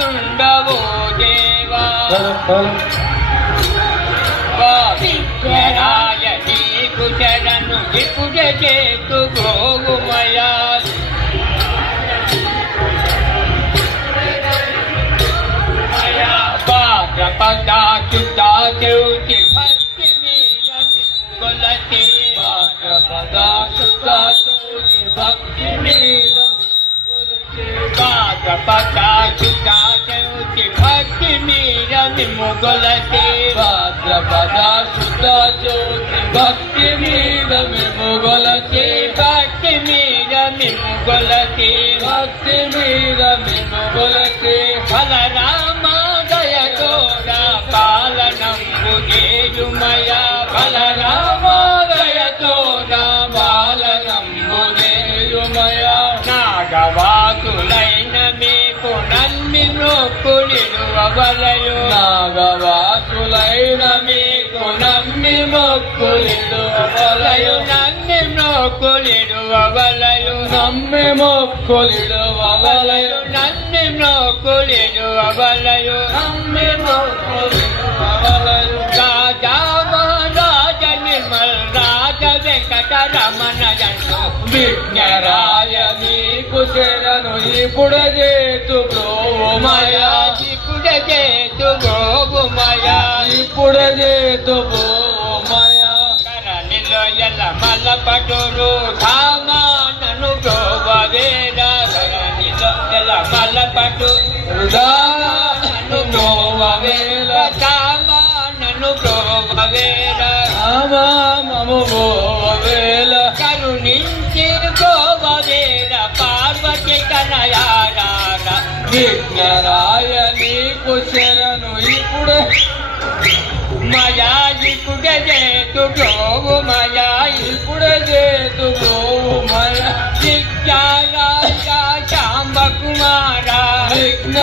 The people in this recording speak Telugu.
తుండవో దేవా విఘ్నరాయ నీకు శరణు ఇప్పుడు చేతు గోగుమయా భాద్రపదాచుతా చెవుతి భక్తి మీద కొలతే భాద్రపదాచుతా చెవుతి భక్తి మీద భాద్రపదాచుతా చెవుతి భక్తి మీద మిముగొలతే భాద్రపదాచుతా చెవుతి భక్తి మీద మిముగొలతే భక్తి మీద మిముగొలతే భక్తి మీద మిముగొలతే బలరామ దయతోడా పాలనంబు చేయుమయా బలరామోదయతోడా పాలనంబు చేయుమయా నాగవాసులైన మీకు నమ్మి మొక్కులిడువలయు నాగవాసులైన మీకు నమ్మి మొక్కులిడువలయు నమ్మి మొక్కులిడువలయు నమ్మి మొక్కులిడువలయు నమ్మి మొక్కులిడువలయు నమ్మి మొక్కులిడువలయు రాజా మహారాజ నిర్మల్ రాజ వెంకటరమణ విఘ్నరాయ నీకు శరణు ఇప్పుడు చేతు గోమయా ఇప్పుడు చేతు గోగుమయా ఇప్పుడు చేతు గోమయా కరణిలో ఎల్ల మల్ల పటులు ధామానను గోవవేరా కరణిలో ఎల్ల మల్ల పటు ధామానను గోవవేరా ధామానను గోవవేరా ధామము గోవవేల కరుణించి గోవవేర పార్వతి కనయారార విఘ్నరాయ నీకు శరణు ఇప్పుడు మయా ఇప్పుడు చేతు గోవు మయా ఇప్పుడు చేతు గోవు మయా విద్యారాయ శాంబ కుమార విఘ్న